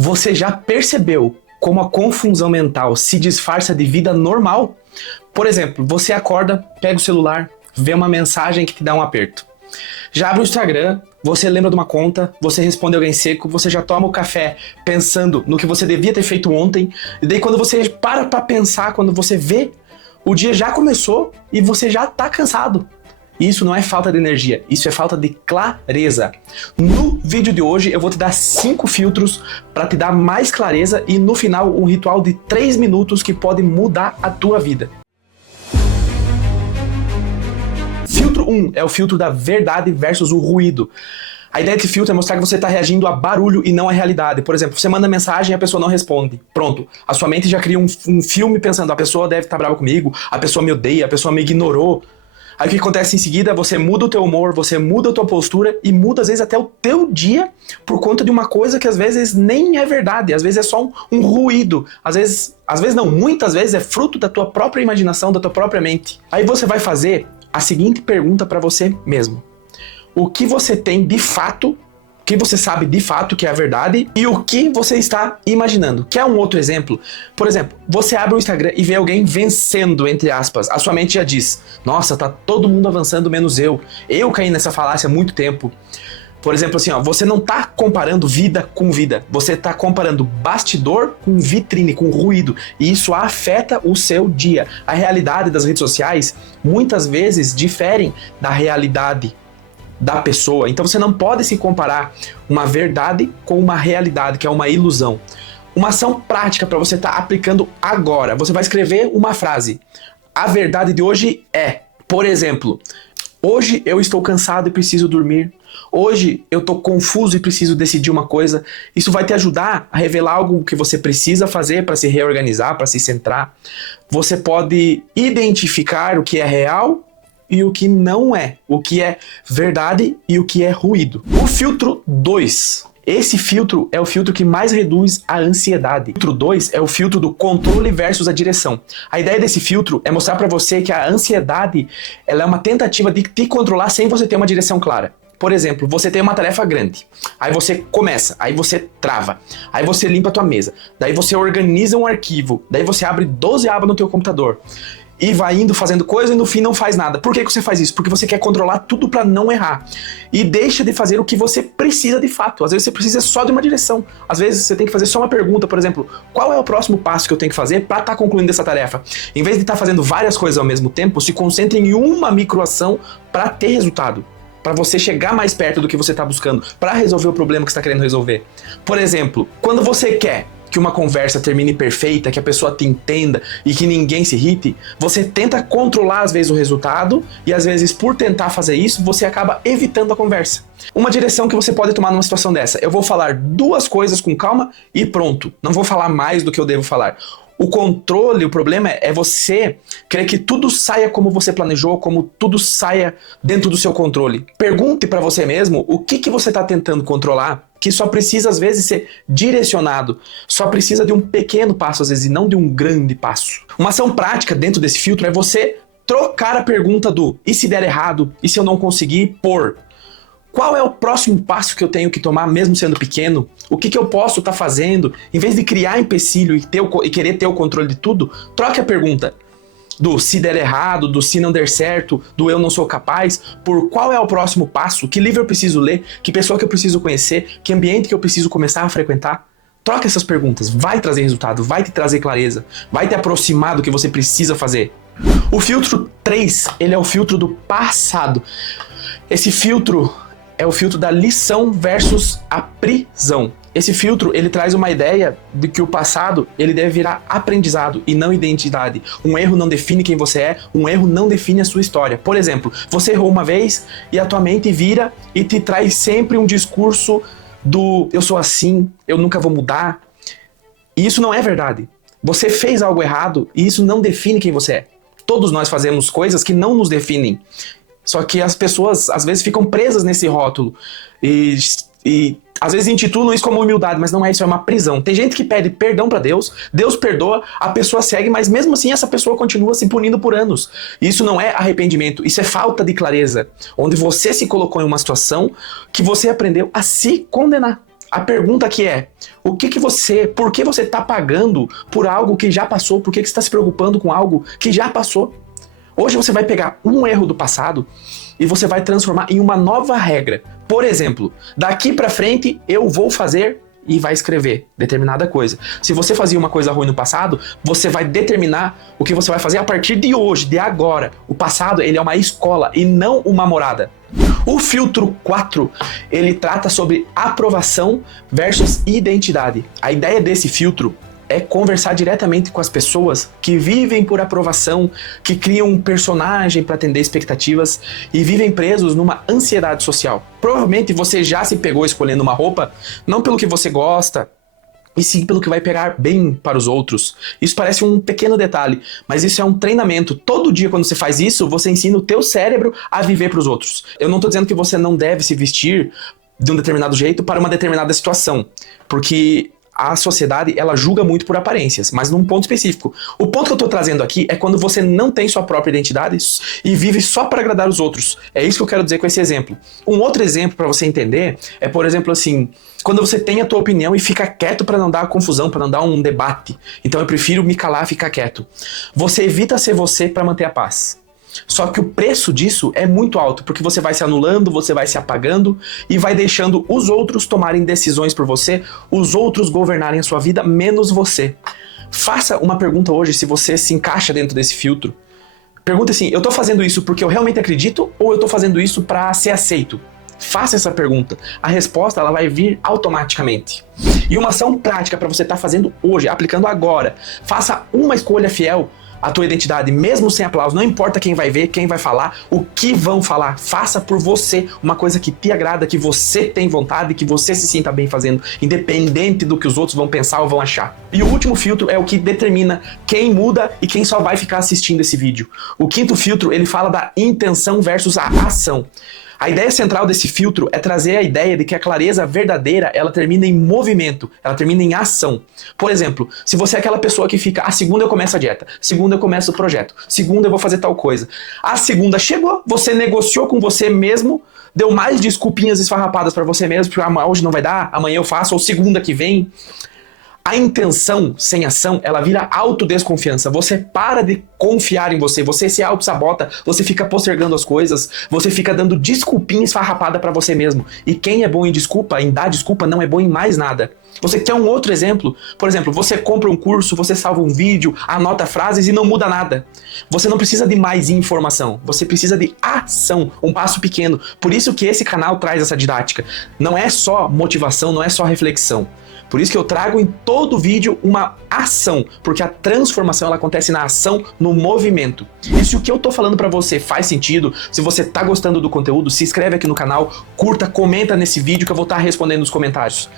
Você já percebeu como a confusão mental se disfarça de vida normal? Por exemplo, você acorda, pega o celular, vê uma mensagem que te dá um aperto. Já abre o Instagram, você lembra de uma conta, você responde alguém seco, você já toma o café pensando no que você devia ter feito ontem, e daí quando você para pra pensar, quando você vê, o dia já começou e você já tá cansado. Isso não é falta de energia, isso é falta de clareza. No vídeo de hoje eu vou te dar 5 filtros para te dar mais clareza e no final um ritual de 3 minutos que pode mudar a tua vida. Filtro 1 é o filtro da verdade versus o ruído. A ideia desse filtro é mostrar que você está reagindo a barulho e não à realidade. Por exemplo, você manda mensagem e a pessoa não responde. Pronto, a sua mente já cria um filme pensando, a pessoa deve estar brava comigo, a pessoa me odeia, a pessoa me ignorou. Aí o que acontece em seguida? Você muda o teu humor, você muda a tua postura e muda às vezes até o teu dia por conta de uma coisa que às vezes nem é verdade, às vezes é só um ruído, às vezes não, muitas vezes é fruto da tua própria imaginação, da tua própria mente. Aí você vai fazer a seguinte pergunta para você mesmo: o que você tem de fato, o que você sabe de fato que é a verdade e o que você está imaginando? Quer um outro exemplo? Por exemplo, você abre o Instagram e vê alguém vencendo, entre aspas. A sua mente já diz, nossa, tá todo mundo avançando menos eu. Eu caí nessa falácia há muito tempo. Por exemplo, assim, ó, você não tá comparando vida com vida. Você tá comparando bastidor com vitrine, com ruído. E isso afeta o seu dia. A realidade das redes sociais muitas vezes diferem da realidade da pessoa. Então você não pode se comparar uma verdade com uma realidade, que é uma ilusão. Uma ação prática para você estar aplicando agora. Você vai escrever uma frase. A verdade de hoje é, por exemplo, hoje eu estou cansado e preciso dormir. Hoje eu estou confuso e preciso decidir uma coisa. Isso vai te ajudar a revelar algo que você precisa fazer para se reorganizar, para se centrar. Você pode identificar o que é real e o que não é, o que é verdade e o que é ruído. O filtro 2. Esse filtro é o filtro que mais reduz a ansiedade. O filtro 2 é o filtro do controle versus a direção. A ideia desse filtro é mostrar para você que a ansiedade ela é uma tentativa de te controlar sem você ter uma direção clara. Por exemplo, você tem uma tarefa grande, aí você começa, aí você trava, aí você limpa a tua mesa, daí você organiza um arquivo, daí você abre 12 abas no teu computador. E vai indo fazendo coisa e no fim não faz nada. Por que você faz isso? Porque você quer controlar tudo pra não errar. E deixa de fazer o que você precisa de fato. Às vezes você precisa só de uma direção. Às vezes você tem que fazer só uma pergunta, por exemplo, qual é o próximo passo que eu tenho que fazer pra estar concluindo essa tarefa? Em vez de estar fazendo várias coisas ao mesmo tempo, se concentre em uma microação pra ter resultado. Para você chegar mais perto do que você está buscando, para resolver o problema que você está querendo resolver. Por exemplo, quando você quer que uma conversa termine perfeita, que a pessoa te entenda e que ninguém se irrite, você tenta controlar às vezes o resultado e às vezes por tentar fazer isso, você acaba evitando a conversa. Uma direção que você pode tomar numa situação dessa: eu vou falar 2 coisas com calma e pronto. Não vou falar mais do que eu devo falar. O controle, o problema é você querer que tudo saia como você planejou, como tudo saia dentro do seu controle. Pergunte para você mesmo o que você está tentando controlar, que só precisa às vezes ser direcionado, só precisa de um pequeno passo às vezes e não de um grande passo. Uma ação prática dentro desse filtro é você trocar a pergunta do e se der errado, e se eu não conseguir, por qual é o próximo passo que eu tenho que tomar, mesmo sendo pequeno? O que eu posso estar fazendo? Em vez de criar empecilho e querer ter o controle de tudo, troque a pergunta do se der errado, do se não der certo, do eu não sou capaz, por qual é o próximo passo, que livro eu preciso ler, que pessoa que eu preciso conhecer, que ambiente que eu preciso começar a frequentar. Troca essas perguntas, vai trazer resultado, vai te trazer clareza, vai te aproximar do que você precisa fazer. O filtro 3, ele é o filtro do passado. Esse filtro é o filtro da lição versus a prisão. Esse filtro, ele traz uma ideia de que o passado, ele deve virar aprendizado e não identidade. Um erro não define quem você é, um erro não define a sua história. Por exemplo, você errou uma vez e a tua mente vira e te traz sempre um discurso do eu sou assim, eu nunca vou mudar. E isso não é verdade. Você fez algo errado e isso não define quem você é. Todos nós fazemos coisas que não nos definem. Só que as pessoas, às vezes, ficam presas nesse rótulo e às vezes intitulam isso como humildade, mas não é isso, é uma prisão. Tem gente que pede perdão pra Deus, Deus perdoa, a pessoa segue, mas mesmo assim essa pessoa continua se punindo por anos. Isso não é arrependimento, isso é falta de clareza, onde você se colocou em uma situação que você aprendeu a se condenar. A pergunta aqui é, por que você está pagando por algo que já passou? Por que você está se preocupando com algo que já passou? Hoje você vai pegar um erro do passado e você vai transformar em uma nova regra. Por exemplo, daqui para frente eu vou fazer e vai escrever determinada coisa. Se você fazia uma coisa ruim no passado, você vai determinar o que você vai fazer a partir de hoje, de agora. O passado, ele é uma escola e não uma morada. O filtro 4, ele trata sobre aprovação versus identidade. A ideia desse filtro é conversar diretamente com as pessoas que vivem por aprovação, que criam um personagem para atender expectativas e vivem presos numa ansiedade social. Provavelmente você já se pegou escolhendo uma roupa não pelo que você gosta, e sim pelo que vai pegar bem para os outros. Isso parece um pequeno detalhe, mas isso é um treinamento. Todo dia quando você faz isso, você ensina o teu cérebro a viver para os outros. Eu não estou dizendo que você não deve se vestir de um determinado jeito para uma determinada situação, porque a sociedade, ela julga muito por aparências, mas num ponto específico. O ponto que eu tô trazendo aqui é quando você não tem sua própria identidade e vive só para agradar os outros. É isso que eu quero dizer com esse exemplo. Um outro exemplo para você entender é, por exemplo, assim, quando você tem a tua opinião e fica quieto para não dar confusão, para não dar um debate. Então eu prefiro me calar e ficar quieto. Você evita ser você para manter a paz. Só que o preço disso é muito alto, porque você vai se anulando, você vai se apagando e vai deixando os outros tomarem decisões por você, os outros governarem a sua vida, menos você. Faça uma pergunta hoje se você se encaixa dentro desse filtro. Pergunta assim, eu tô fazendo isso porque eu realmente acredito ou eu tô fazendo isso para ser aceito? Faça essa pergunta. A resposta, ela vai vir automaticamente. E uma ação prática para você estar fazendo hoje, aplicando agora. Faça uma escolha fiel a tua identidade, mesmo sem aplauso, não importa quem vai ver, quem vai falar, o que vão falar, faça por você uma coisa que te agrada, que você tem vontade, que você se sinta bem fazendo, independente do que os outros vão pensar ou vão achar. E o último filtro é o que determina quem muda e quem só vai ficar assistindo esse vídeo. O quinto filtro, ele fala da intenção versus a ação. A ideia central desse filtro é trazer a ideia de que a clareza verdadeira, ela termina em movimento, ela termina em ação. Por exemplo, se você é aquela pessoa que fica, segunda eu começo a dieta, segunda eu começo o projeto, segunda eu vou fazer tal coisa. A segunda chegou, você negociou com você mesmo, deu mais desculpinhas esfarrapadas para você mesmo, porque hoje não vai dar, amanhã eu faço, ou segunda que vem. A intenção sem ação, ela vira autodesconfiança. Você para de confiar em você, você se auto-sabota, você fica postergando as coisas, você fica dando desculpinha esfarrapada pra você mesmo. E quem é bom em desculpa, em dar desculpa, não é bom em mais nada. Você quer um outro exemplo? Por exemplo, você compra um curso, você salva um vídeo, anota frases e não muda nada. Você não precisa de mais informação, você precisa de ação, um passo pequeno. Por isso que esse canal traz essa didática. Não é só motivação, não é só reflexão. Por isso que eu trago em todo vídeo uma ação, porque a transformação ela acontece na ação, no movimento. E se o que eu tô falando pra você faz sentido, se você tá gostando do conteúdo, se inscreve aqui no canal, curta, comenta nesse vídeo que eu vou estar respondendo nos comentários.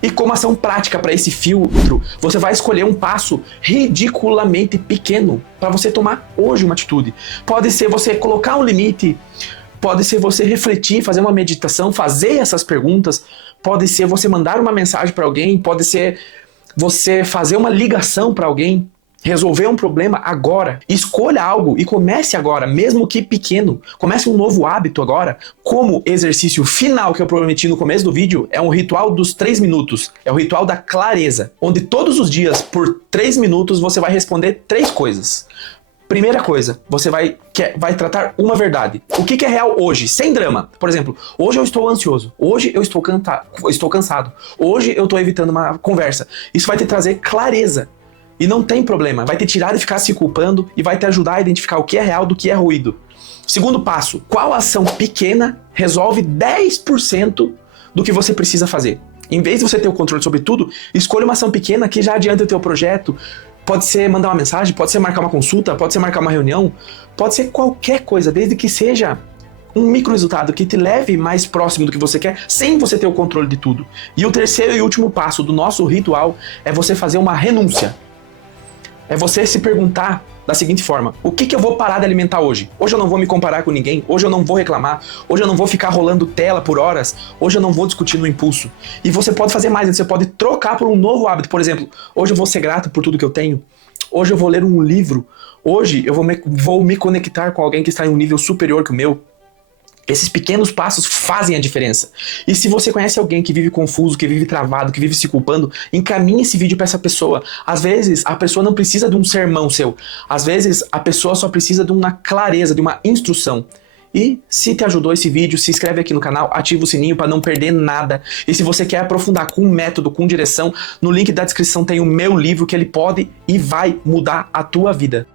E como ação prática para esse filtro, você vai escolher um passo ridiculamente pequeno para você tomar hoje uma atitude. Pode ser você colocar um limite, pode ser você refletir, fazer uma meditação, fazer essas perguntas, pode ser você mandar uma mensagem para alguém, pode ser você fazer uma ligação para alguém, resolver um problema agora. Escolha algo e comece agora, mesmo que pequeno. Comece um novo hábito agora. Como exercício final que eu prometi no começo do vídeo, é um ritual dos 3 minutos. É o ritual da clareza, onde todos os dias, por 3 minutos, você vai responder 3 coisas. Primeira coisa, você vai tratar uma verdade. O que é real hoje? Sem drama. Por exemplo, hoje eu estou ansioso. Hoje eu estou cansado. Hoje eu estou evitando uma conversa. Isso vai te trazer clareza. E não tem problema. Vai te tirar de ficar se culpando e vai te ajudar a identificar o que é real do que é ruído. Segundo passo, qual ação pequena resolve 10% do que você precisa fazer? Em vez de você ter o controle sobre tudo, escolha uma ação pequena que já adianta o teu projeto. Pode ser mandar uma mensagem, pode ser marcar uma consulta, pode ser marcar uma reunião, pode ser qualquer coisa, desde que seja um micro resultado que te leve mais próximo do que você quer, sem você ter o controle de tudo. E o terceiro e último passo do nosso ritual é você fazer uma renúncia. É você se perguntar da seguinte forma: o que eu vou parar de alimentar hoje? Hoje eu não vou me comparar com ninguém, hoje eu não vou reclamar, hoje eu não vou ficar rolando tela por horas, hoje eu não vou discutir no impulso. E você pode fazer mais, você pode trocar por um novo hábito. Por exemplo, hoje eu vou ser grato por tudo que eu tenho, hoje eu vou ler um livro, hoje eu vou me conectar com alguém que está em um nível superior que o meu. Esses pequenos passos fazem a diferença. E se você conhece alguém que vive confuso, que vive travado, que vive se culpando, encaminhe esse vídeo para essa pessoa. Às vezes, a pessoa não precisa de um sermão seu. Às vezes, a pessoa só precisa de uma clareza, de uma instrução. E se te ajudou esse vídeo, se inscreve aqui no canal, ativa o sininho para não perder nada. E se você quer aprofundar com método, com direção, no link da descrição tem o meu livro que ele pode e vai mudar a tua vida.